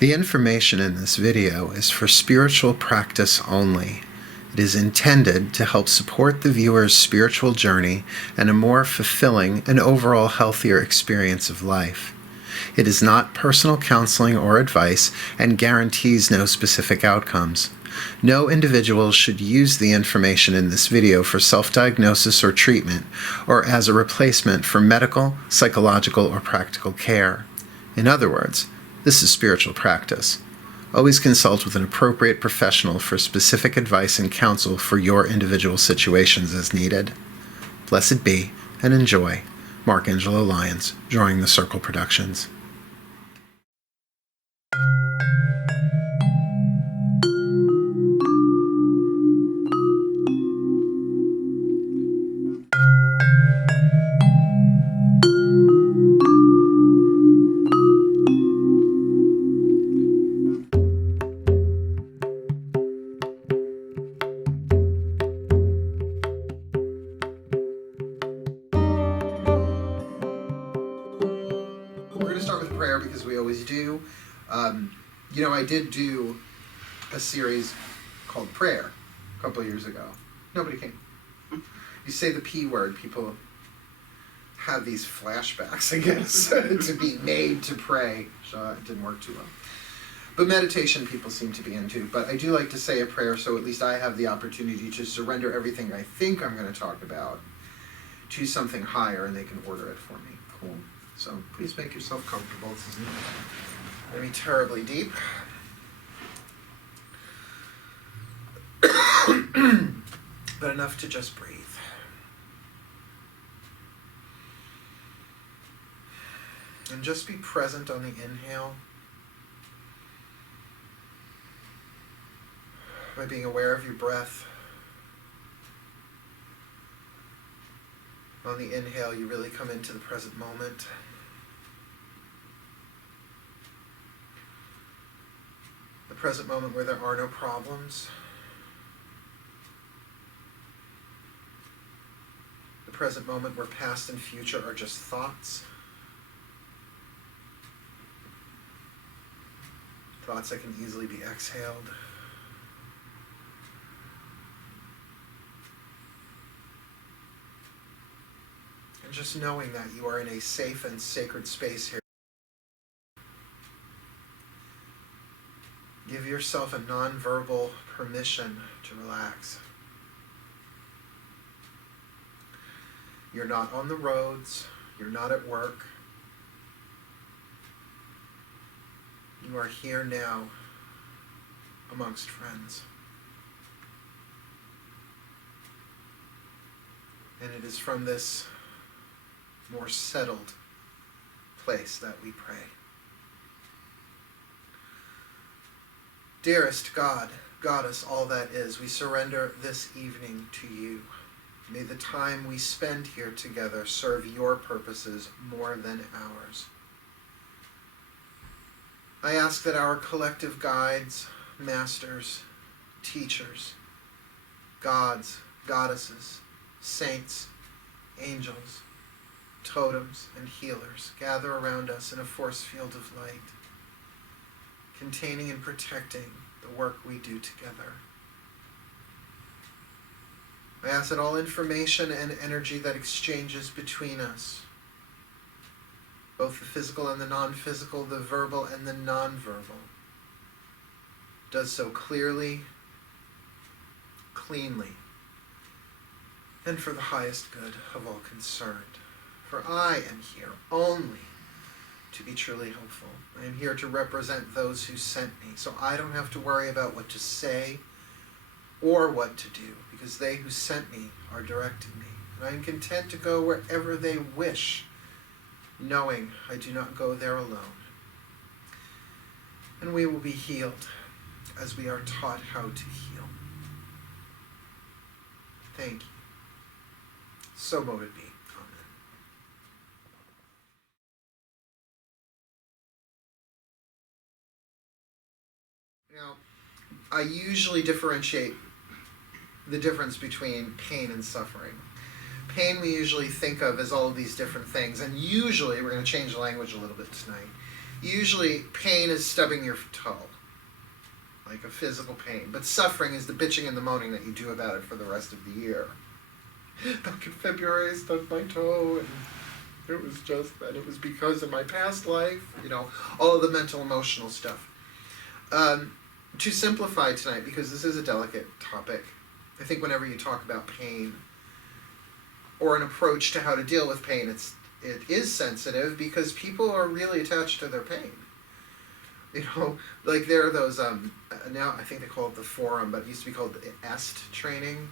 The information in this video is for spiritual practice only. It is intended to help support the viewer's spiritual journey and a more fulfilling and overall healthier experience of life. It is not personal counseling or advice and guarantees no specific outcomes. No individual should use the information in this video for self-diagnosis or treatment, or as a replacement for medical, psychological, or practical care. In other words, this is spiritual practice. Always consult with an appropriate professional for specific advice and counsel for your individual situations as needed. Blessed be, and enjoy. Mark Angelo Lyons, Drawing the Circle Productions. Because we always do. I did do a series called Prayer a couple of years ago. Nobody came. You say the P word, people have these flashbacks, I guess, to be made to pray. So it didn't work too well. But meditation people seem to be into. But I do like to say a prayer, so at least I have the opportunity to surrender everything I think I'm going to talk about to something higher, and they can order it for me. Cool. So please make yourself comfortable. This isn't going to be terribly deep. But enough to just breathe. And just be present on the inhale by being aware of your breath. On the inhale, you really come into the present moment. The present moment where there are no problems. The present moment where past and future are just thoughts. Thoughts that can easily be exhaled. And just knowing that you are in a safe and sacred space here. Give yourself a non-verbal permission to relax. You're not on the roads. You're not at work. You are here now amongst friends. And it is from this more settled place that we pray. Dearest God, Goddess, all that is, we surrender this evening to you. May the time we spend here together serve your purposes more than ours. I ask that our collective guides, masters, teachers, gods, goddesses, saints, angels, totems, and healers gather around us in a force field of light, containing and protecting the work we do together. I ask that all information and energy that exchanges between us, both the physical and the non-physical, the verbal and the non-verbal, does so clearly, cleanly, and for the highest good of all concerned. For I am here only to be truly helpful. I am here to represent those who sent me, so I don't have to worry about what to say or what to do, because they who sent me are directing me. And I am content to go wherever they wish, knowing I do not go there alone. And we will be healed as we are taught how to heal. Thank you. So mote it be. Now, I usually differentiate the difference between pain and suffering. Pain we usually think of as all of these different things, and usually, we're going to change the language a little bit tonight, Usually pain is stubbing your toe, like a physical pain. But suffering is the bitching and the moaning that you do about it for the rest of the year. Back in February, I stubbed my toe, and it was because of my past life, all of the mental, emotional stuff. To simplify tonight, because this is a delicate topic, I think whenever you talk about pain or an approach to how to deal with pain, it is sensitive because people are really attached to their pain. Like there are those, now I think they call it the forum, but it used to be called the EST training,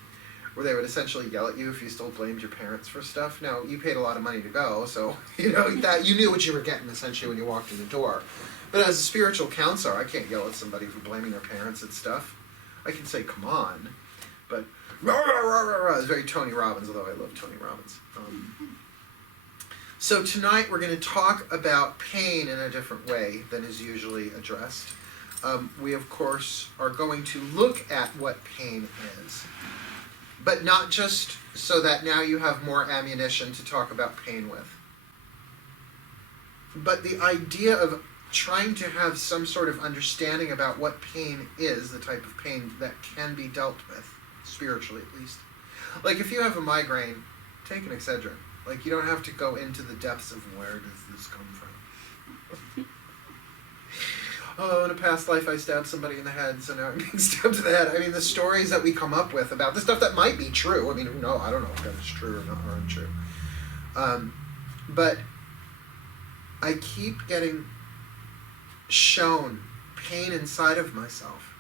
where they would essentially yell at you if you still blamed your parents for stuff. Now, you paid a lot of money to go, so, that you knew what you were getting essentially when you walked in the door. But as a spiritual counselor, I can't yell at somebody for blaming their parents and stuff. I can say, come on, but rah, rah, rah, rah, rah, it's very Tony Robbins, although I love Tony Robbins. So tonight we're going to talk about pain in a different way than is usually addressed. We, of course, are going to look at what pain is, but not just so that now you have more ammunition to talk about pain with. But the idea of trying to have some sort of understanding about what pain is, the type of pain that can be dealt with, spiritually at least. Like if you have a migraine, take an Excedrin. Like you don't have to go into the depths of where does this come from. Oh, in a past life I stabbed somebody in the head, so now I'm being stabbed in the head. I mean, the stories that we come up with about the stuff that might be true. I mean, I don't know if that is true or not, or untrue. But I keep getting shown pain inside of myself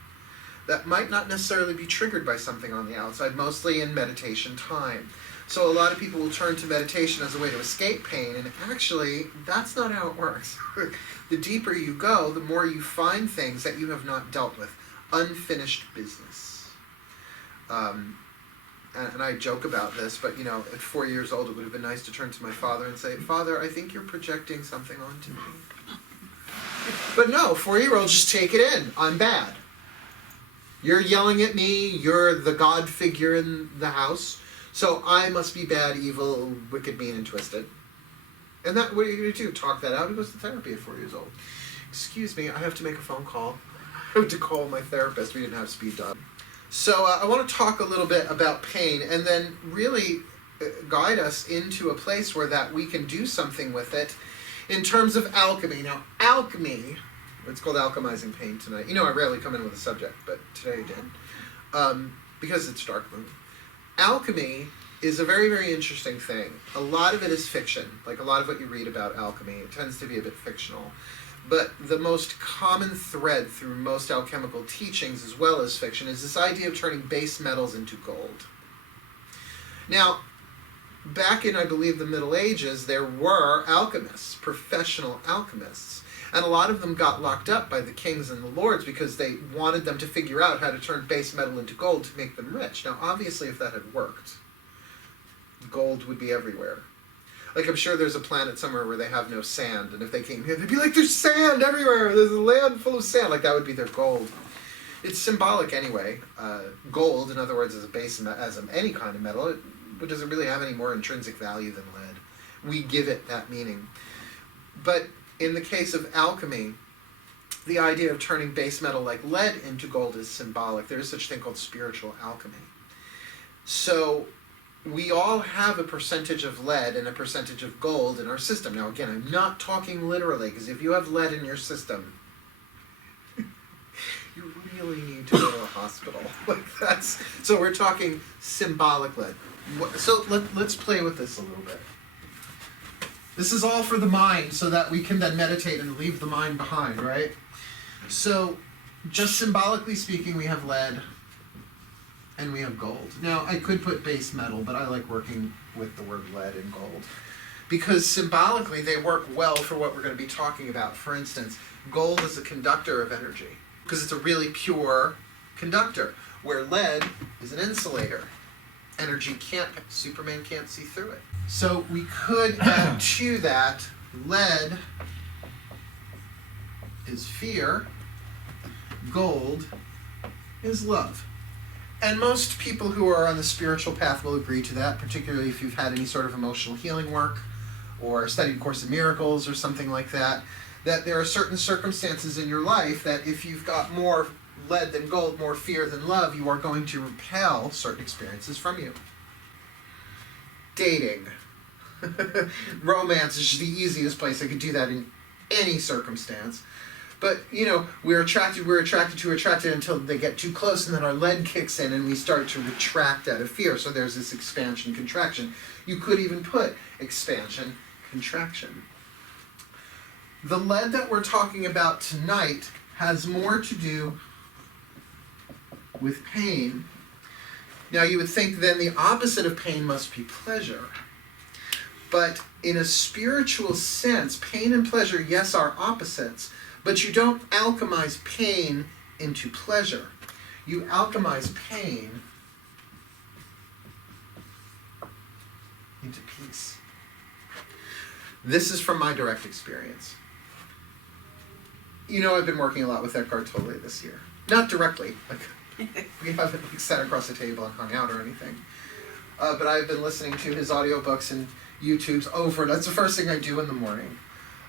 that might not necessarily be triggered by something on the outside, mostly in meditation time. So a lot of people will turn to meditation as a way to escape pain, and actually, that's not how it works. The deeper you go, the more you find things that you have not dealt with. Unfinished business. And I joke about this, but at 4 years old, it would have been nice to turn to my father and say, Father, I think you're projecting something onto me. But no, 4-year-olds just take it in. I'm bad. You're yelling at me. You're the God figure in the house. So I must be bad, evil, wicked, mean, and twisted. And what are you going to do? Talk that out? He goes to therapy at 4 years old. Excuse me, I have to make a phone call. I have to call my therapist. We didn't have speed dial. So I want to talk a little bit about pain and then really guide us into a place where that we can do something with it in terms of alchemy. Now, alchemy, it's called Alchemizing Pain tonight. I rarely come in with a subject, but today I did. Because it's dark moon. Alchemy is a very, very interesting thing. A lot of it is fiction. Like a lot of what you read about alchemy, it tends to be a bit fictional. But the most common thread through most alchemical teachings, as well as fiction, is this idea of turning base metals into gold. Now, back in, I believe, the Middle Ages, there were alchemists, professional alchemists. And a lot of them got locked up by the kings and the lords because they wanted them to figure out how to turn base metal into gold to make them rich. Now, obviously, if that had worked, gold would be everywhere. Like, I'm sure there's a planet somewhere where they have no sand, and if they came here, they'd be like, there's sand everywhere! There's a land full of sand! Like, that would be their gold. It's symbolic anyway. Gold, in other words, is a base, as any kind of metal. It doesn't really have any more intrinsic value than lead. We give it that meaning. But in the case of alchemy, the idea of turning base metal like lead into gold is symbolic. There is such a thing called spiritual alchemy. So we all have a percentage of lead and a percentage of gold in our system. Now, again, I'm not talking literally, because if you have lead in your system, you really need to go to a hospital. So we're talking symbolic lead. So let's play with this a little bit. This is all for the mind, so that we can then meditate and leave the mind behind, right? So, just symbolically speaking, we have lead and we have gold. Now, I could put base metal, but I like working with the word lead and gold, because symbolically they work well for what we're going to be talking about. For instance, gold is a conductor of energy, because it's a really pure conductor, where lead is an insulator. Superman can't see through it. So we could add to that, lead is fear, gold is love. And most people who are on the spiritual path will agree to that, particularly if you've had any sort of emotional healing work or studied A Course in Miracles or something like that, that there are certain circumstances in your life that if you've got more lead than gold, more fear than love, you are going to repel certain experiences from you. Dating. Romance is the easiest place. I could do that in any circumstance. But, you know, we're attracted until they get too close, and then our lead kicks in and we start to retract out of fear. So there's this expansion, contraction. You could even put expansion, contraction. The lead that we're talking about tonight has more to do with pain. Now you would think then the opposite of pain must be pleasure. But in a spiritual sense, pain and pleasure, yes, are opposites. But you don't alchemize pain into pleasure. You alchemize pain into peace. This is from my direct experience. You know, I've been working a lot with Eckhart Tolle this year. Not directly, like we haven't sat across the table and hung out or anything. But I've been listening to his audiobooks and YouTubes over. That's the first thing I do in the morning.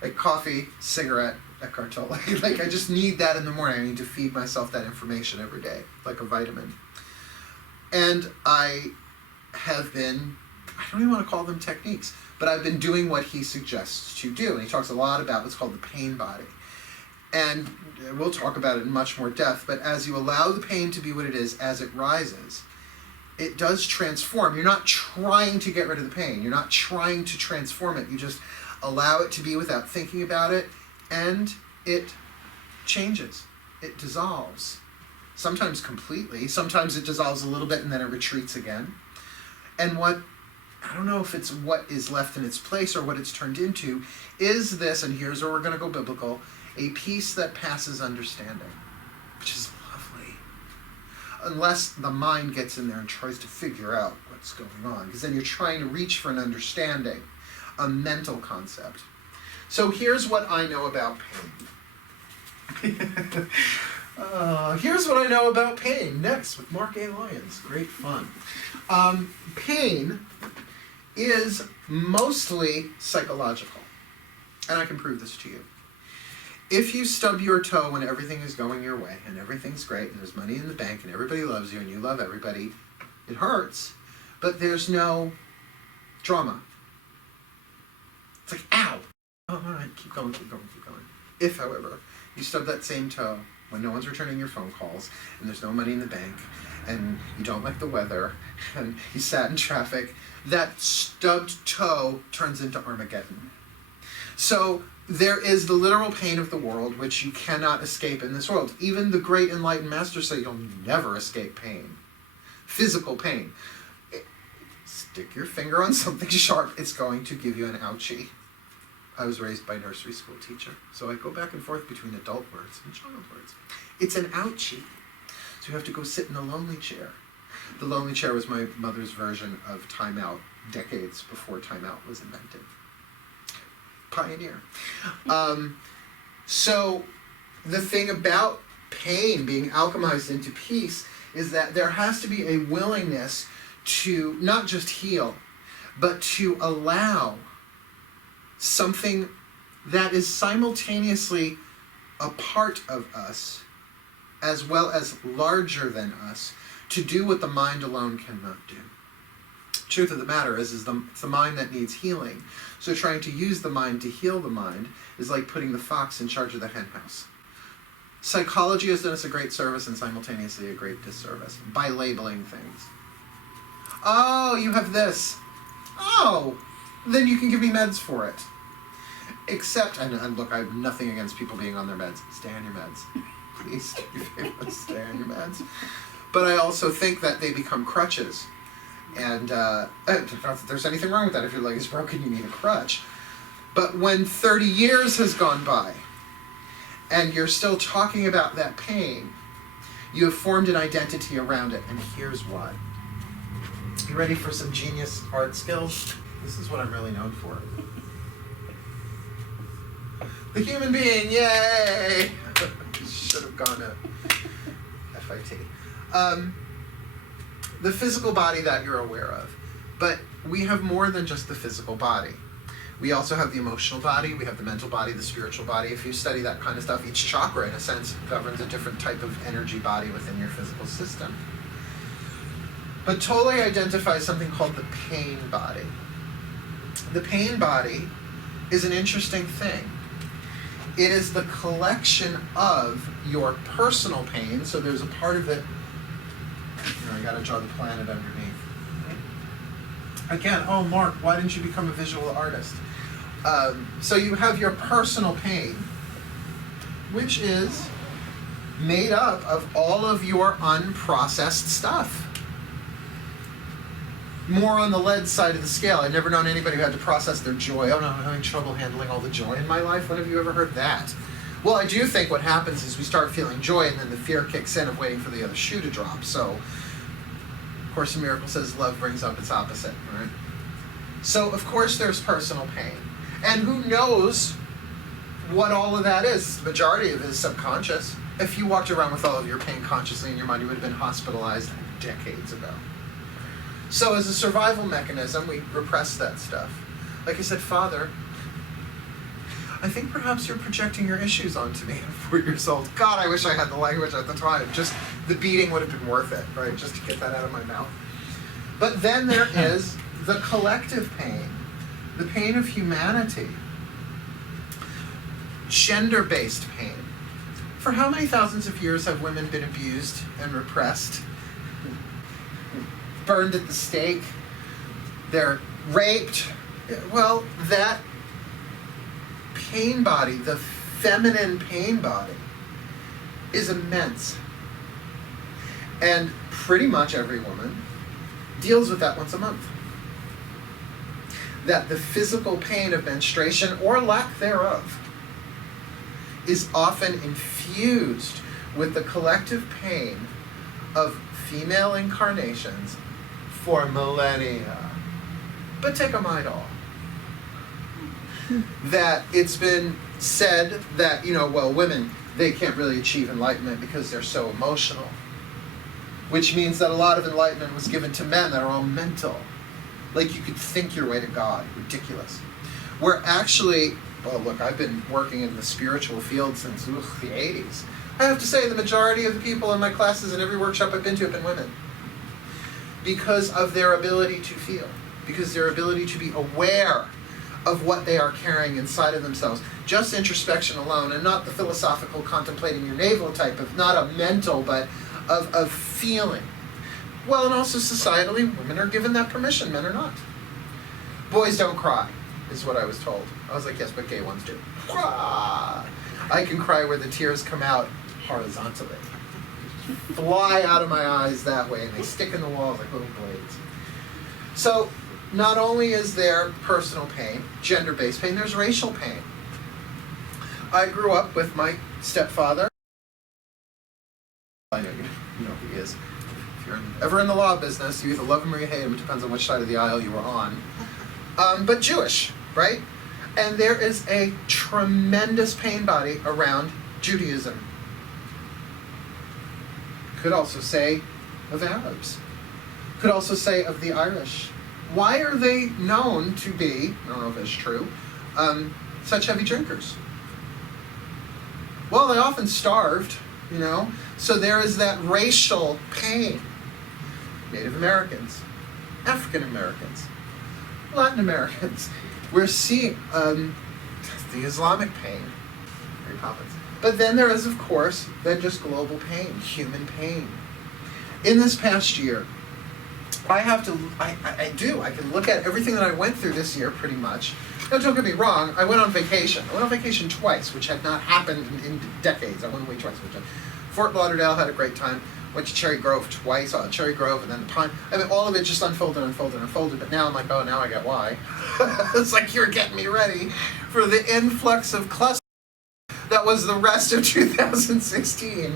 Like coffee, cigarette, Eckhart Tolle. Like I just need that in the morning. I need to feed myself that information every day, like a vitamin. And I have been, I don't even want to call them techniques, but I've been doing what he suggests to do. And he talks a lot about what's called the pain body. And we'll talk about it in much more depth, but as you allow the pain to be what it is as it rises, it does transform. You're not trying to get rid of the pain. You're not trying to transform it. You just allow it to be without thinking about it, and it changes. It dissolves. Sometimes completely. Sometimes it dissolves a little bit and then it retreats again. And I don't know if it's what is left in its place or what it's turned into, is this, and here's where we're going to go biblical, a peace that passes understanding, which is lovely. Unless the mind gets in there and tries to figure out what's going on, because then you're trying to reach for an understanding, a mental concept. So here's what I know about pain. Here's what I know about pain. Next, with Mark A. Lyons. Great fun. Pain is mostly psychological. And I can prove this to you. If you stub your toe when everything is going your way, and everything's great, and there's money in the bank, and everybody loves you, and you love everybody, it hurts, but there's no drama. It's like, ow! Oh, all right, keep going, keep going, keep going. If, however, you stub that same toe when no one's returning your phone calls, and there's no money in the bank, and you don't like the weather, and you sat in traffic, that stubbed toe turns into Armageddon. So there is the literal pain of the world, which you cannot escape in this world. Even the great enlightened masters say you'll never escape pain. Physical pain. Stick your finger on something sharp, it's going to give you an ouchie. I was raised by a nursery school teacher, so I go back and forth between adult words and child words. It's an ouchie. So you have to go sit in the lonely chair. The lonely chair was my mother's version of timeout, decades before timeout was invented. Pioneer. So the thing about pain being alchemized into peace is that there has to be a willingness to not just heal, but to allow something that is simultaneously a part of us as well as larger than us to do what the mind alone cannot do. Truth of the matter is it's the mind that needs healing. So trying to use the mind to heal the mind is like putting the fox in charge of the hen house. Psychology has done us a great service and simultaneously a great disservice by labeling things. Oh, you have this. Oh, then you can give me meds for it. Except, and look, I have nothing against people being on their meds. Stay on your meds. Please do your favor, stay on your meds. But I also think that they become crutches. And not that there's anything wrong with that. If your leg is broken, you need a crutch. But when 30 years has gone by, and you're still talking about that pain, you have formed an identity around it, and here's why. You ready for some genius art skills? This is what I'm really known for. The human being, yay! Should have gone to FIT. The physical body that you're aware of. But we have more than just the physical body. We also have the emotional body, we have the mental body, the spiritual body. If you study that kind of stuff, each chakra, in a sense, governs a different type of energy body within your physical system. But Tolle identifies something called the pain body. The pain body is an interesting thing. It is the collection of your personal pain, so there's a part of it, I gotta draw the planet underneath. Again, oh Mark, why didn't you become a visual artist? So you have your personal pain, which is made up of all of your unprocessed stuff. More on the lead side of the scale. I've never known anybody who had to process their joy. Oh no, I'm having trouble handling all the joy in my life. When have you ever heard that? Well, I do think what happens is we start feeling joy and then the fear kicks in of waiting for the other shoe to drop. So, of course, the miracle says love brings up its opposite, right? So, of course, there's personal pain. And who knows what all of that is? The majority of it is subconscious. If you walked around with all of your pain consciously in your mind, you would have been hospitalized decades ago. So as a survival mechanism, we repress that stuff. Like I said, Father, I think perhaps you're projecting your issues onto me at 4 years old. God, I wish I had the language at the time. Just the beating would have been worth it, right? Just to get that out of my mouth. But then there is the collective pain, the pain of humanity, gender-based pain. For how many thousands of years have women been abused and repressed? Burned at the stake, they're raped. Well, that pain body, the feminine pain body, is immense. And pretty much every woman deals with that once a month. That the physical pain of menstruation, or lack thereof, is often infused with the collective pain of female incarnations for millennia. But take a mind all. That it's been said that, well, women, they can't really achieve enlightenment because they're so emotional. Which means that a lot of enlightenment was given to men that are all mental. Like you could think your way to God. Ridiculous. Where actually, well, look, I've been working in the spiritual field since the 80s. I have to say the majority of the people in my classes and every workshop I've been to have been women. Because of their ability to feel. Because their ability to be aware of what they are carrying inside of themselves. Just introspection alone, and not the philosophical contemplating your navel type of, not a mental, but of feeling. Well, and also societally, women are given that permission, men are not. Boys don't cry, is what I was told. I was like, yes, but gay ones do. I can cry where the tears come out horizontally. Fly out of my eyes that way, and they stick in the walls like little blades. So, not only is there personal pain, gender-based pain, there's racial pain. I grew up with my stepfather. I know you know who he is. If you're ever in the law business, you either love him or you hate him. It depends on which side of the aisle you were on. But Jewish, right? And there is a tremendous pain body around Judaism. Could also say of Arabs. Could also say of the Irish. Why are they known to be, I don't know if it's true, such heavy drinkers? Well, they often starved, so there is that racial pain. Native Americans, African Americans, Latin Americans. We're seeing the Islamic pain. Mary Poppins. But then there is, of course, then just global pain, human pain. In this past year, I can look at everything that I went through this year pretty much. Now, don't get me wrong, I went on vacation. I went on vacation twice, which had not happened in decades. I went away twice. Fort Lauderdale, had a great time. Went to Cherry Grove twice, Cherry Grove and then the Pine. I mean, all of it just unfolded. But now I'm like, oh, now I get why. It's like you're getting me ready for the influx of clusters that was the rest of 2016,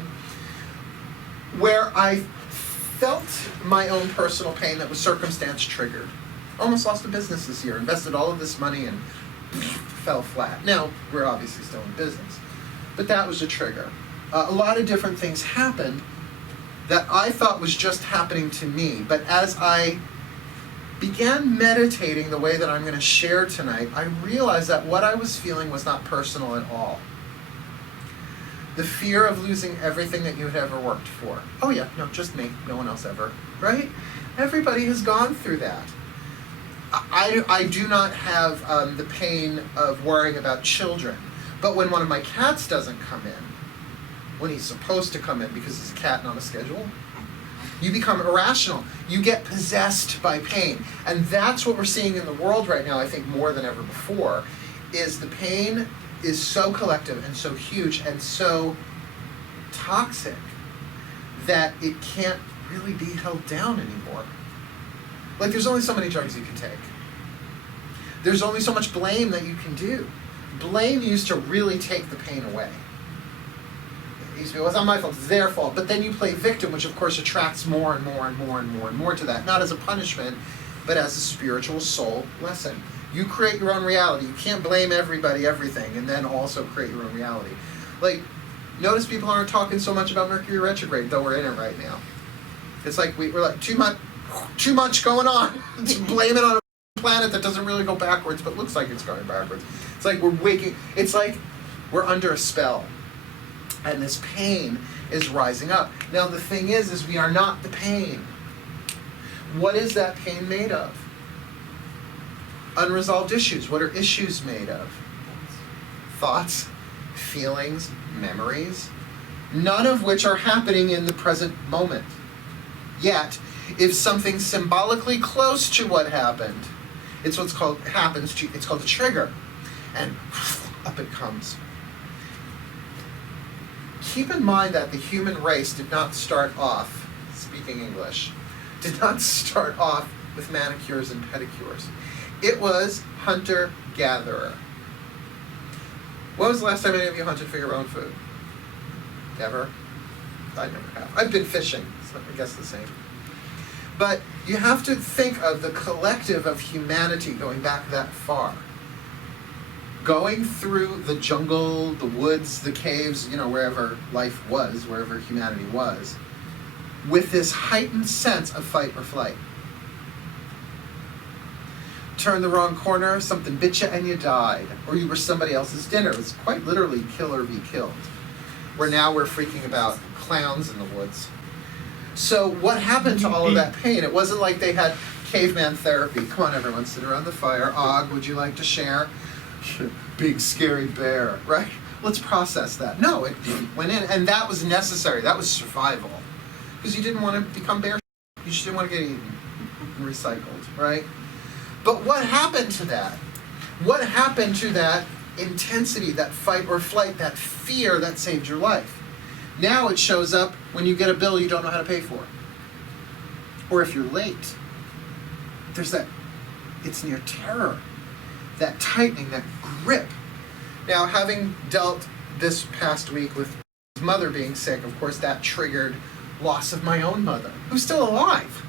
where I felt my own personal pain that was circumstance triggered. Almost lost a business this year, invested all of this money and fell flat. Now, we're obviously still in business, but that was a trigger. A lot of different things happened that I thought was just happening to me, but as I began meditating the way that I'm going to share tonight, I realized that what I was feeling was not personal at all. The fear of losing everything that you had ever worked for. Oh yeah, no, just me, no one else ever, right? Everybody has gone through that. I do not have the pain of worrying about children, but when one of my cats doesn't come in, when he's supposed to come in because he's a cat not a schedule, you become irrational. You get possessed by pain. And that's what we're seeing in the world right now, I think more than ever before, is the pain is so collective and so huge and so toxic that it can't really be held down anymore. Like, there's only so many drugs you can take. There's only so much blame that you can do. Blame used to really take the pain away. It used to be, well, it's not my fault, it's their fault. But then you play victim, which of course attracts more and more and more and more and more to that. Not as a punishment, but as a spiritual soul lesson. You create your own reality. You can't blame everybody, everything, and then also create your own reality. Like, notice people aren't talking so much about Mercury retrograde, though we're in it right now. It's like we're like, too much going on. Blame it on a planet that doesn't really go backwards, but looks like it's going backwards. It's like it's like we're under a spell. And this pain is rising up. Now the thing is we are not the pain. What is that pain made of? Unresolved issues. What are issues made of? Thoughts, feelings, memories, none of which are happening in the present moment. Yet, if something symbolically close to what happened, it's what's called it's called a trigger, and up it comes. Keep in mind that the human race did not start off, speaking English, did not start off with manicures and pedicures. It was hunter-gatherer. When was the last time any of you hunted for your own food? Ever? I never have. I've been fishing, so I guess the same. But you have to think of the collective of humanity going back that far. Going through the jungle, the woods, the caves, wherever life was, wherever humanity was, with this heightened sense of fight or flight. Turn the wrong corner, something bit you and you died. Or you were somebody else's dinner. It was quite literally kill or be killed. Where now we're freaking about clowns in the woods. So what happened to all of that pain? It wasn't like they had caveman therapy. Come on, everyone, sit around the fire. Og, would you like to share? Big scary bear, right? Let's process that. No, it went in, and that was necessary. That was survival. Because you didn't want to become bear. You just didn't want to get eaten and recycled, right? But what happened to that? What happened to that intensity, that fight or flight, that fear that saved your life? Now it shows up when you get a bill you don't know how to pay for. Or if you're late. There's that, it's near terror. That tightening, that grip. Now, having dealt this past week with his mother being sick, of course that triggered loss of my own mother, who's still alive.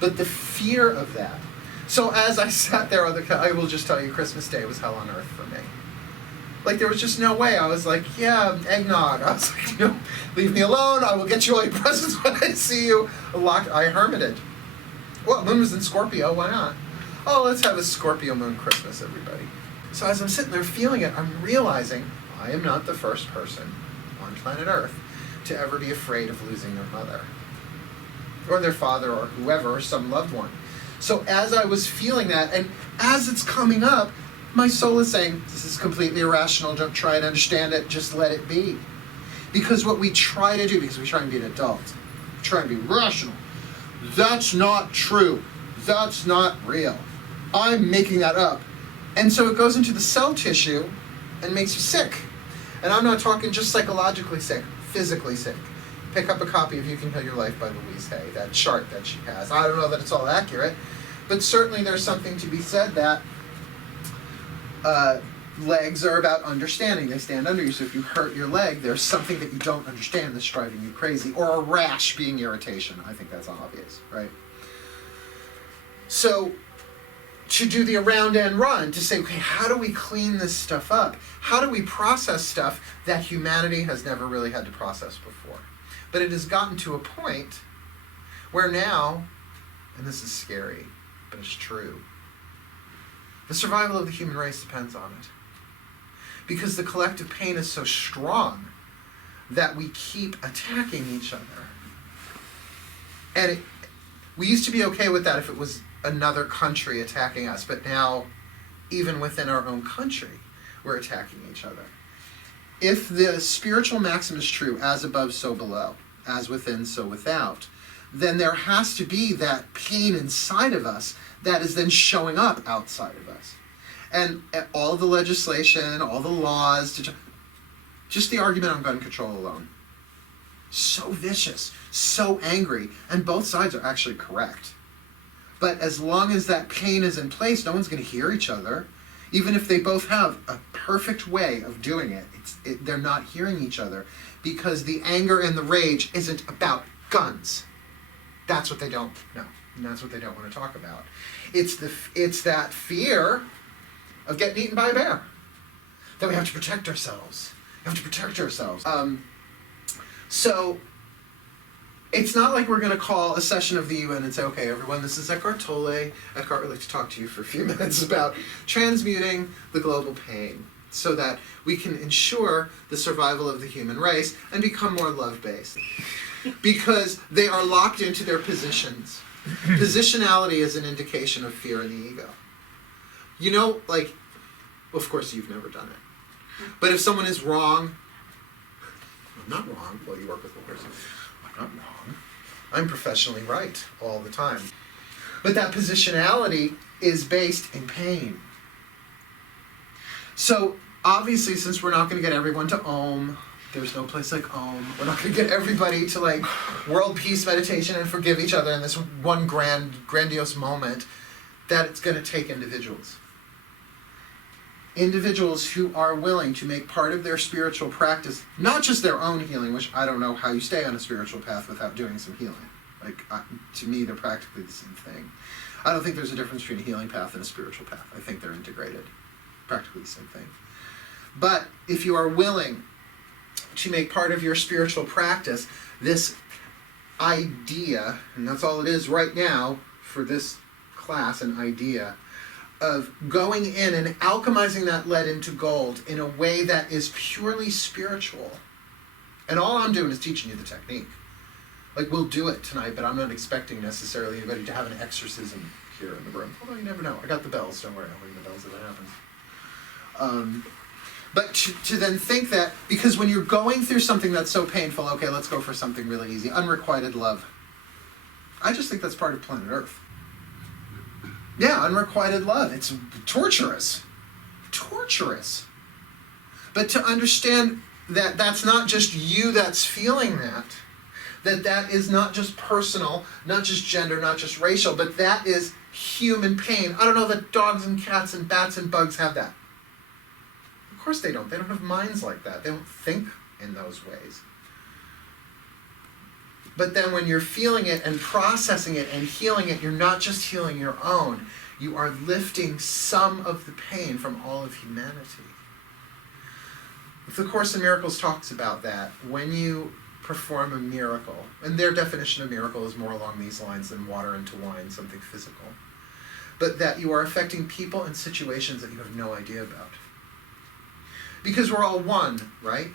But the fear of that. So as I sat there I will just tell you, Christmas Day was hell on earth for me. Like, there was just no way. I was like, yeah, eggnog. I was like, leave me alone. I will get you all your presents when I see you. I hermited. Well, moon was in Scorpio. Why not? Oh, let's have a Scorpio moon Christmas, everybody. So as I'm sitting there feeling it, I'm realizing I am not the first person on planet Earth to ever be afraid of losing their mother, or their father, or whoever, or some loved one. So as I was feeling that, and as it's coming up, my soul is saying, this is completely irrational, don't try and understand it, just let it be. Because what we try to do, because we try and be an adult, try and be rational, that's not true, that's not real. I'm making that up. And so it goes into the cell tissue and makes you sick. And I'm not talking just psychologically sick, physically sick. Pick up a copy of You Can Heal Your Life by Louise Hay, that chart that she has. I don't know that it's all accurate, but certainly there's something to be said that legs are about understanding. They stand under you, so if you hurt your leg, there's something that you don't understand that's driving you crazy. Or a rash being irritation. I think that's obvious, right? So to do the around and run, to say, okay, how do we clean this stuff up? How do we process stuff that humanity has never really had to process before? But it has gotten to a point where now, and this is scary, but it's true. The survival of the human race depends on it. Because the collective pain is so strong that we keep attacking each other. And we used to be okay with that if it was another country attacking us, but now, even within our own country, we're attacking each other. If the spiritual maxim is true, as above, so below, as within, so without, then there has to be that pain inside of us that is then showing up outside of us. And all the legislation, all the laws, just the argument on gun control alone. So vicious, so angry, and both sides are actually correct. But as long as that pain is in place, no one's going to hear each other. Even if they both have a perfect way of doing it, they're not hearing each other because the anger and the rage isn't about guns. That's what they don't know, and that's what they don't want to talk about. It's that fear of getting eaten by a bear, that we have to protect ourselves. We have to protect ourselves. So it's not like we're going to call a session of the UN and say, okay, everyone, this is Eckhart Tolle. Eckhart would like to talk to you for a few minutes about transmuting the global pain so that we can ensure the survival of the human race and become more love-based. Because they are locked into their positions. Positionality is an indication of fear in the ego. You know, like, well, of course you've never done it. But if someone is wrong, I'm not wrong, well, you work with the person. I'm not wrong. I'm professionally right all the time. But that positionality is based in pain. So, obviously, since we're not going to get everyone to Om, there's no place like Om. We're not going to get everybody to, like, world peace meditation and forgive each other in this one grandiose moment, that it's going to take individuals. Individuals who are willing to make part of their spiritual practice, not just their own healing, which I don't know how you stay on a spiritual path without doing some healing. Like, to me, they're practically the same thing. I don't think there's a difference between a healing path and a spiritual path. I think they're integrated. Practically the same thing. But if you are willing to make part of your spiritual practice this idea, and that's all it is right now for this class, an idea, of going in and alchemizing that lead into gold in a way that is purely spiritual. And all I'm doing is teaching you the technique. Like, we'll do it tonight, but I'm not expecting necessarily anybody to have an exorcism here in the room. Although you never know. I got the bells, don't worry, I'll ring the bells if it happens. But to then think that, because when you're going through something that's so painful, okay, let's go for something really easy. Unrequited love. I just think that's part of planet Earth. Yeah, unrequited love. It's torturous. Torturous. But to understand that that's not just you that's feeling that is not just personal, not just gender, not just racial, but that is human pain. I don't know that dogs and cats and bats and bugs have that. Of course they don't. They don't have minds like that. They don't think in those ways. But then when you're feeling it and processing it and healing it, you're not just healing your own. You are lifting some of the pain from all of humanity. The Course in Miracles talks about that. When you perform a miracle, and their definition of miracle is more along these lines than water into wine, something physical, but that you are affecting people and situations that you have no idea about. Because we're all one, right?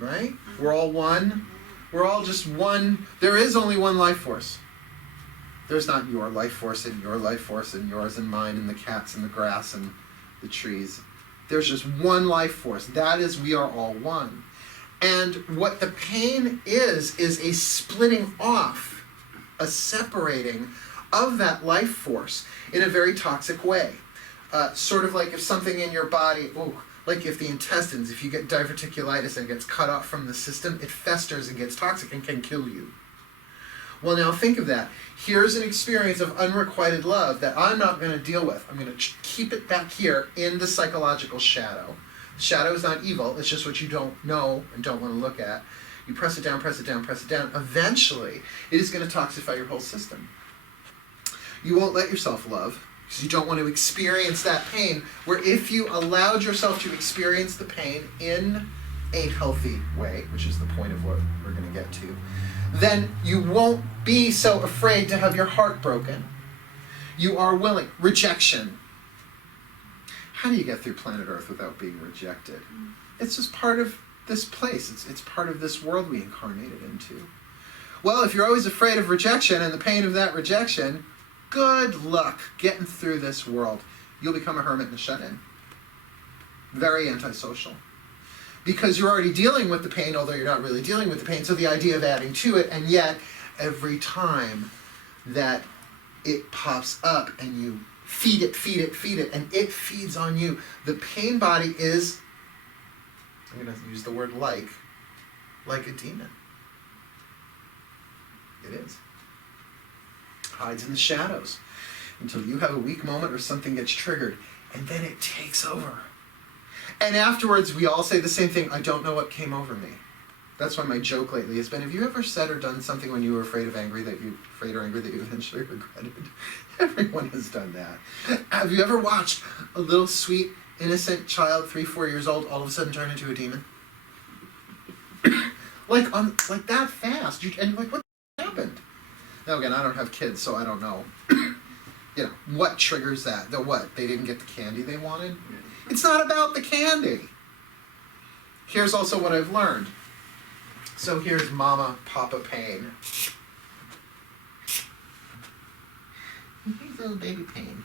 Right? We're all one. We're all just one. There is only one life force. There's not your life force and your life force and yours and mine and the cats and the grass and the trees. There's just one life force. That is, we are all one. And what the pain is a splitting off, a separating of that life force in a very toxic way. Sort of like if something in your body, like if the intestines, if you get diverticulitis and it gets cut off from the system, it festers and gets toxic and can kill you. Well, now think of that. Here's an experience of unrequited love that I'm not going to deal with. I'm going to keep it back here in the psychological shadow. Shadow is not evil. It's just what you don't know and don't want to look at. You press it down, press it down, press it down. Eventually, it is going to toxify your whole system. You won't let yourself love because you don't want to experience that pain, where if you allowed yourself to experience the pain in a healthy way, which is the point of what we're going to get to, then you won't be so afraid to have your heart broken. You are willing. Rejection. How do you get through planet Earth without being rejected? It's just part of this place. It's part of this world we incarnated into. Well, if you're always afraid of rejection and the pain of that rejection, good luck getting through this world. You'll become a hermit and a shut-in. Very antisocial. Because you're already dealing with the pain, although you're not really dealing with the pain, so the idea of adding to it, and yet every time that it pops up and you feed it, and it feeds on you, the pain body is, I'm going to use the word like a demon. It is. Hides in the shadows until you have a weak moment or something gets triggered, and then it takes over. And afterwards, we all say the same thing, I don't know what came over me. That's why my joke lately has been, have you ever said or done something when you were afraid or angry that you eventually regretted? Everyone has done that. Have you ever watched a little sweet, innocent child, 3-4 years old, all of a sudden turn into a demon? like that fast. And like, what happened? Now again, I don't have kids, so I don't know. You know, what triggers that? The what? They didn't get the candy they wanted? It's not about the candy. Here's also what I've learned. So here's Mama, Papa Pain. Here's little baby Pain.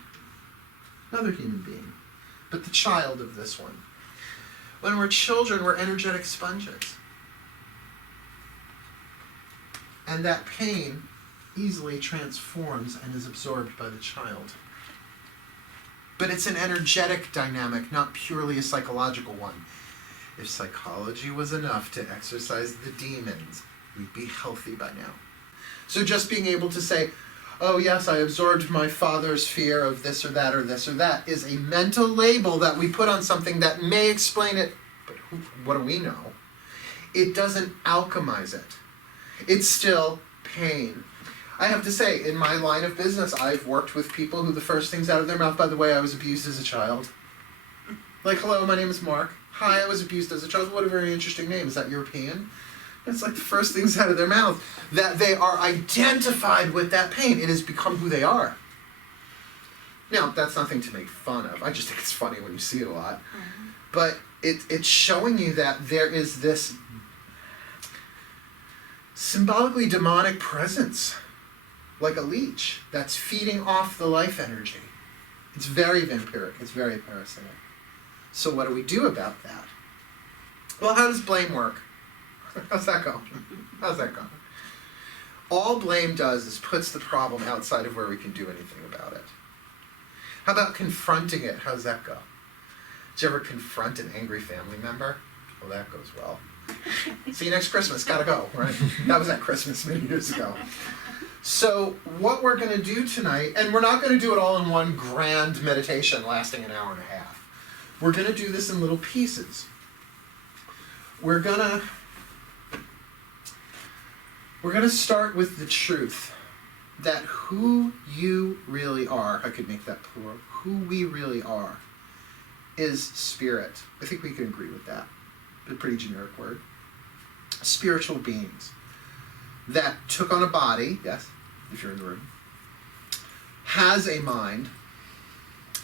Another human being. But the child of this one. When we're children, we're energetic sponges. And that pain easily transforms and is absorbed by the child. But it's an energetic dynamic, not purely a psychological one. If psychology was enough to exorcise the demons, we'd be healthy by now. So just being able to say, oh yes, I absorbed my father's fear of this or that or this or that, is a mental label that we put on something that may explain it, but what do we know? It doesn't alchemize it. It's still pain. I have to say, in my line of business, I've worked with people who the first things out of their mouth, by the way, I was abused as a child. Like, hello, my name is Mark. Hi, I was abused as a child. What a very interesting name. Is that European? It's like the first things out of their mouth, that they are identified with that pain. It has become who they are. Now, that's nothing to make fun of. I just think it's funny when you see it a lot. Mm-hmm. But it's showing you that there is this symbolically demonic presence, like a leech, that's feeding off the life energy. It's very vampiric. It's very parasitic. So what do we do about that? Well, how does blame work? How's that go? How's that go? All blame does is puts the problem outside of where we can do anything about it. How about confronting it? How's that go? Did you ever confront an angry family member? Well, that goes well. See you next Christmas. Gotta go, right? That was at Christmas many years ago. So what we're going to do tonight, and we're not going to do it all in one grand meditation lasting an hour and a half. We're going to do this in little pieces. We're going to start with the truth that who you really are, I could make that plural, who we really are is spirit. I think we can agree with that. A pretty generic word. Spiritual beings that took on a body, yes, if you're in the room, has a mind,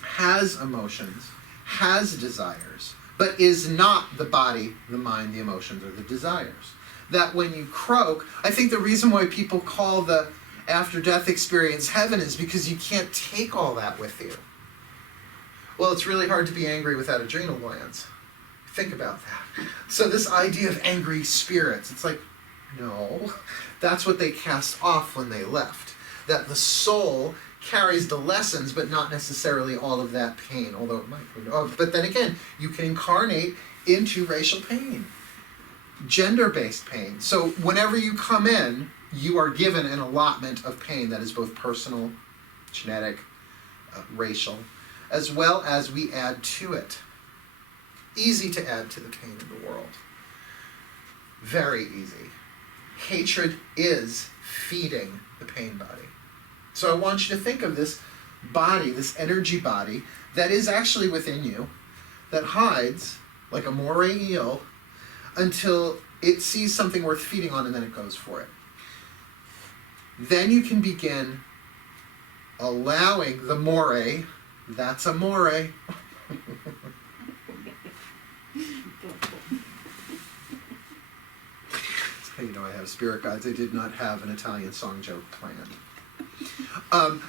has emotions, has desires, but is not the body, the mind, the emotions, or the desires. That when you croak, I think the reason why people call the after-death experience heaven is because you can't take all that with you. Well, it's really hard to be angry without adrenal glands. Think about that. So this idea of angry spirits, it's like, no, that's what they cast off when they left. That the soul carries the lessons, but not necessarily all of that pain, although it might. But then again, you can incarnate into racial pain, gender-based pain. So whenever you come in, you are given an allotment of pain that is both personal, genetic, racial, as well as we add to it. Easy to add to the pain of the world. Very easy. Hatred is feeding the pain body. So I want you to think of this body, this energy body, that is actually within you, that hides, like a moray eel, until it sees something worth feeding on, and then it goes for it. Then you can begin allowing the moray, that's a moray. You know, I have spirit guides. I did not have an Italian song joke planned.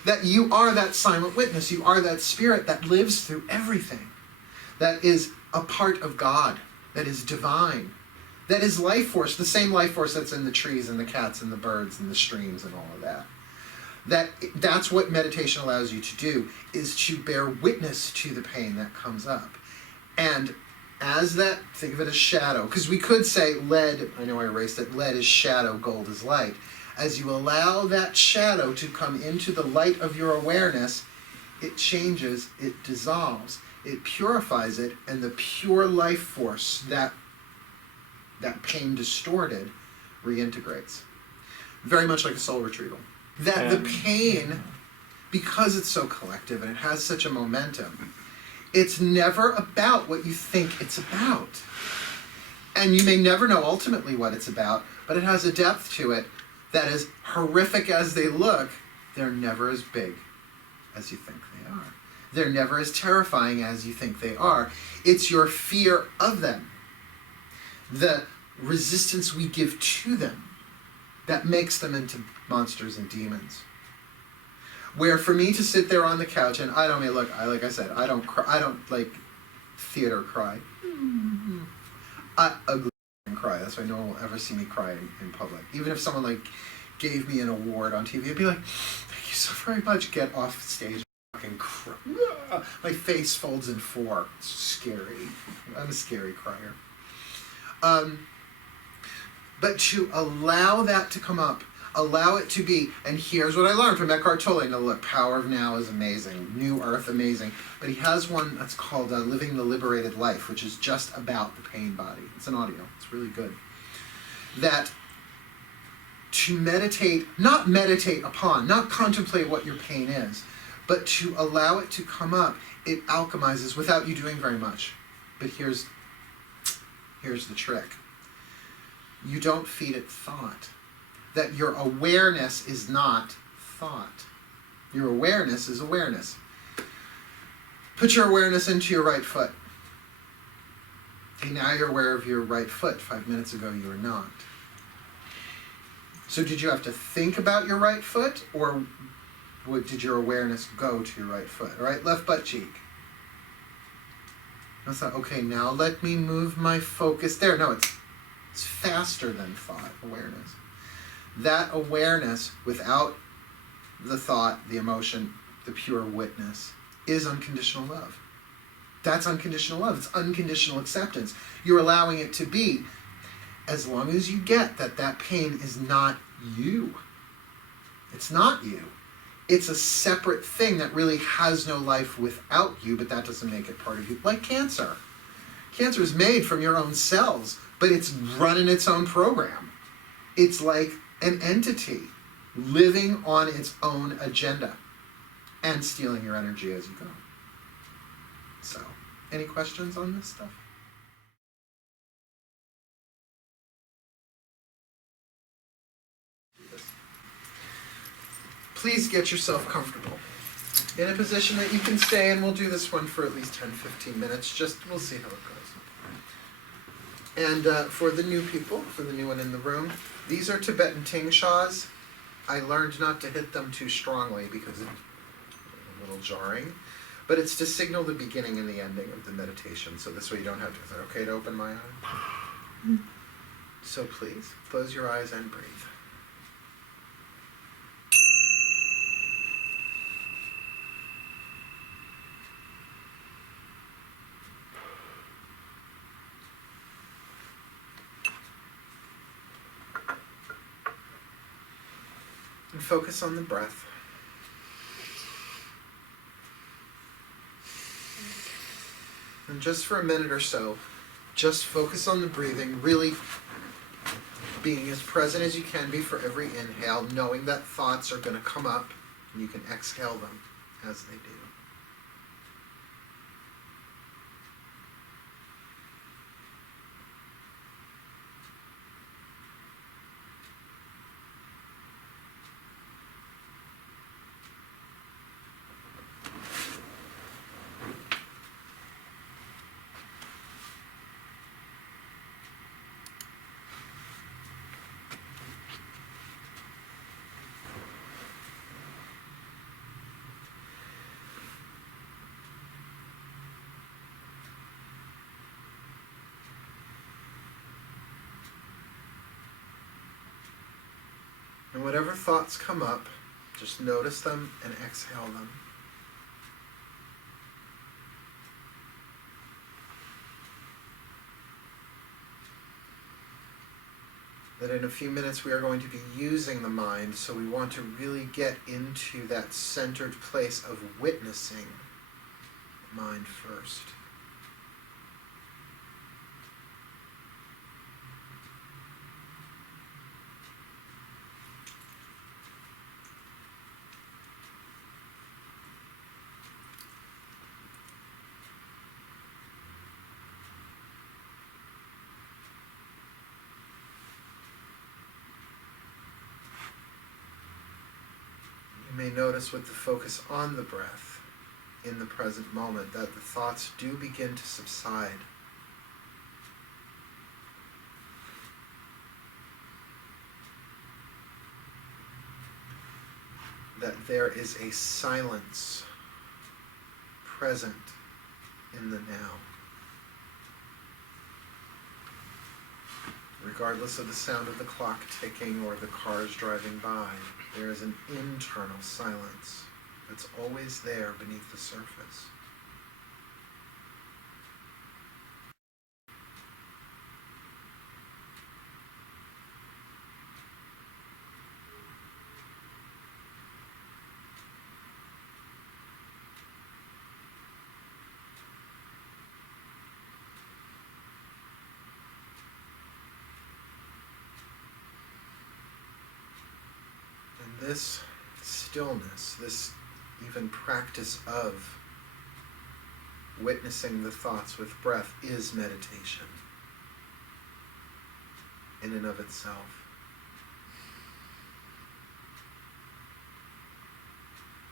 That you are that silent witness. You are that spirit that lives through everything. That is a part of God. That is divine. That is life force. The same life force that's in the trees and the cats and the birds and the streams and all of that. That's what meditation allows you to do, is to bear witness to the pain that comes up. And as that, think of it as shadow, because we could say lead, I know I erased it, lead is shadow, gold is light. As you allow that shadow to come into the light of your awareness, it changes, it dissolves, it purifies it, and the pure life force that pain distorted reintegrates. Very much like a soul retrieval. That the pain, because it's so collective and it has such a momentum, it's never about what you think it's about. And you may never know ultimately what it's about, but it has a depth to it that, as horrific as they look, they're never as big as you think they are. They're never as terrifying as you think they are. It's your fear of them, the resistance we give to them, that makes them into monsters and demons. Where for me to sit there on the couch, and I don't mean, look, like I said, I don't cry, I don't like theater cry. I ugly cry. That's why no one will ever see me cry in public. Even if someone like gave me an award on TV, I'd be like, thank you so very much. Get off stage and fucking cry. My face folds in four. It's scary. I'm a scary crier. But to allow that to come up, allow it to be, and here's what I learned from Eckhart Tolle. Now look, Power of Now is amazing, New Earth amazing, but he has one that's called Living the Liberated Life, which is just about the pain body. It's an audio, it's really good. That to meditate, not meditate upon, not contemplate what your pain is, but to allow it to come up, it alchemizes without you doing very much. But here's the trick. You don't feed it thought. That your awareness is not thought. Your awareness is awareness. Put your awareness into your right foot. Okay, now you're aware of your right foot. 5 minutes ago you were not. So did you have to think about your right foot, or did your awareness go to your right foot? All right, left butt cheek. That's not, okay, now let me move my focus there. No, it's faster than thought, awareness. That awareness without the thought, the emotion, the pure witness is unconditional love. That's unconditional love. It's unconditional acceptance. You're allowing it to be, as long as you get that pain is not you. It's not you. It's a separate thing that really has no life without you, but that doesn't make it part of you. Like cancer. Cancer is made from your own cells, but it's running its own program. It's like an entity living on its own agenda and stealing your energy as you go. So, any questions on this stuff? Please get yourself comfortable in a position that you can stay, and we'll do this one for at least 10-15 minutes. We'll see how it goes. And for the new people, for the new one in the room, these are Tibetan ting shas. I learned not to hit them too strongly because it's a little jarring. But it's to signal the beginning and the ending of the meditation. So this way you don't have to, is it okay to open my eye? So please, close your eyes and breathe. And focus on the breath. And just for a minute or so, just focus on the breathing, really being as present as you can be for every inhale, knowing that thoughts are going to come up, and you can exhale them as they do. And whatever thoughts come up, just notice them and exhale them. That in a few minutes we are going to be using the mind, so we want to really get into that centered place of witnessing the mind first. You may notice with the focus on the breath in the present moment that the thoughts do begin to subside. That there is a silence present in the now. Regardless of the sound of the clock ticking or the cars driving by, there is an internal silence that's always there beneath the surface. And this stillness, this even practice of witnessing the thoughts with breath is meditation in and of itself.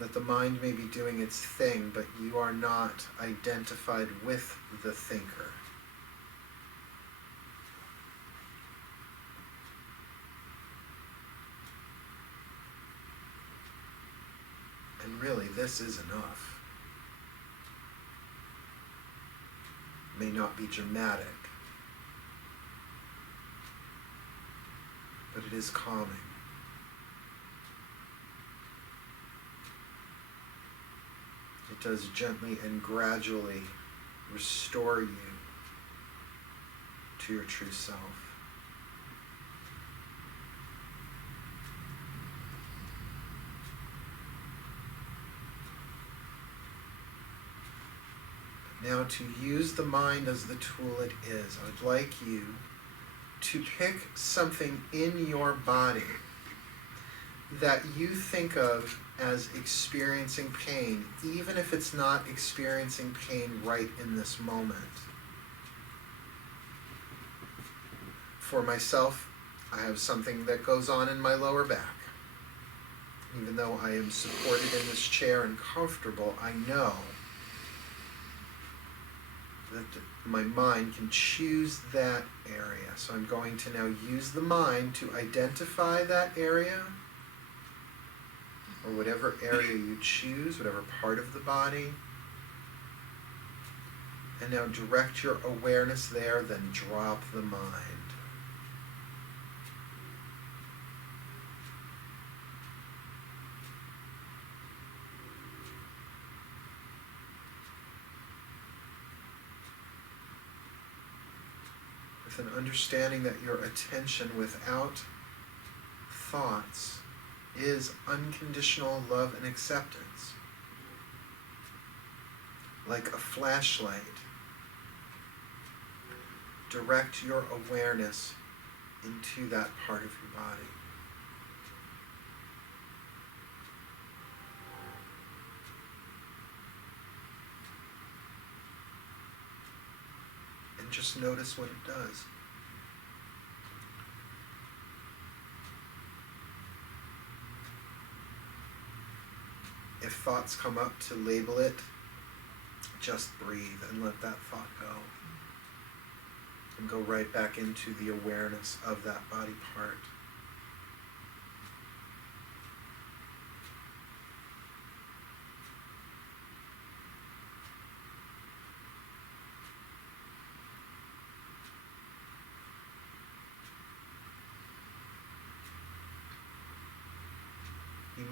That the mind may be doing its thing, but you are not identified with the thinker. And really, this is enough. It may not be dramatic, but it is calming. It does gently and gradually restore you to your true self. Now, to use the mind as the tool it is, I would like you to pick something in your body that you think of as experiencing pain, even if it's not experiencing pain right in this moment. For myself, I have something that goes on in my lower back. Even though I am supported in this chair and comfortable, I know that my mind can choose that area. So I'm going to now use the mind to identify that area, or whatever area you choose, whatever part of the body, and now direct your awareness there, then drop the mind. With an understanding that your attention without thoughts is unconditional love and acceptance. Like a flashlight, direct your awareness into that part of your body. And just notice what it does. If thoughts come up, to label it, just breathe and let that thought go. And go right back into the awareness of that body part.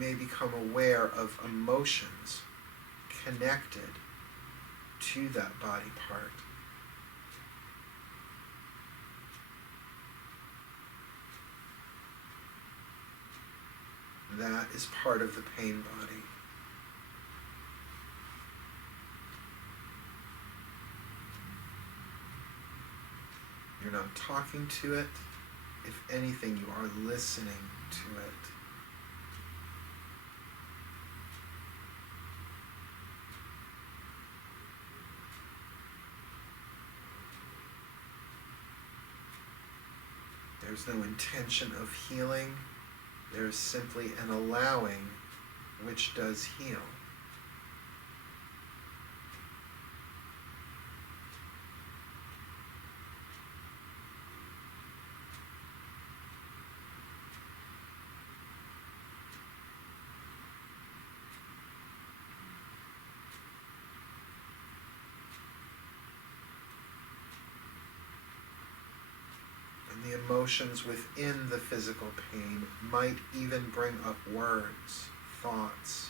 may become aware of emotions connected to that body part. That is part of the pain body. You're not talking to it. If anything, you are listening to it. There's no intention of healing. There's simply an allowing, which does heal. The emotions within the physical pain might even bring up words, thoughts,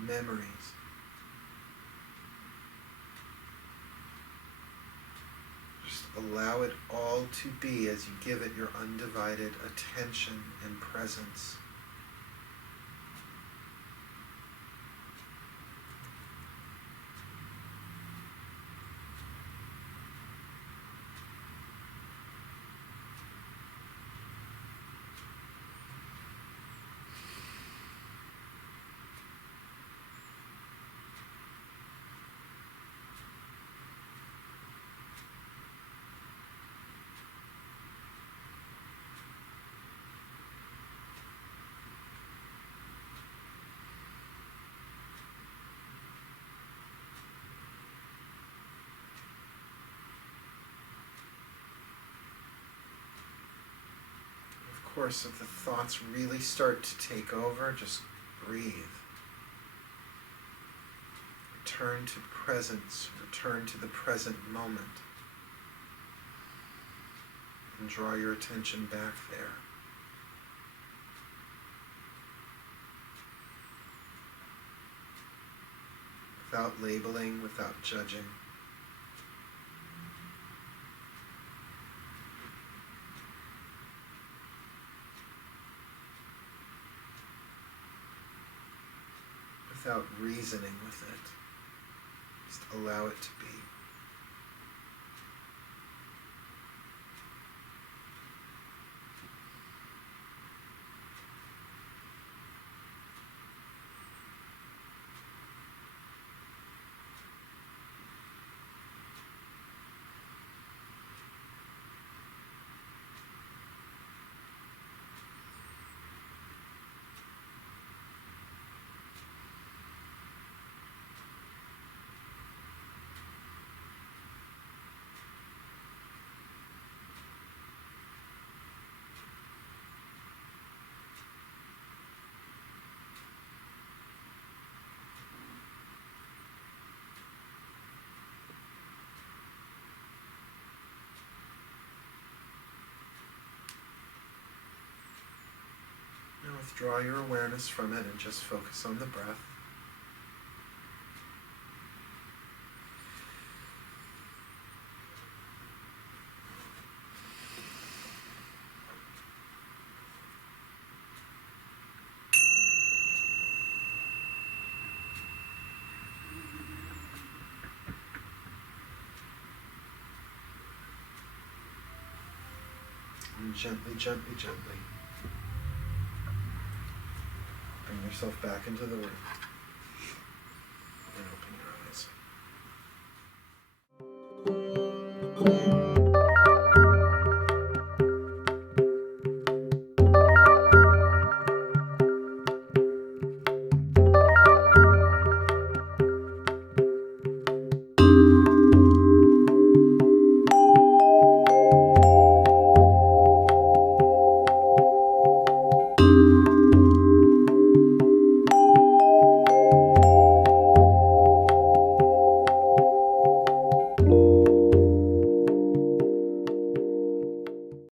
memories. Just allow it all to be as you give it your undivided attention and presence. Of course, if the thoughts really start to take over, just breathe. Return to presence, return to the present moment, and draw your attention back there. Without labeling, without judging. Without reasoning with it. Just allow it to be. Now withdraw your awareness from it and just focus on the breath. And gently, gently, gently bring yourself back into the room.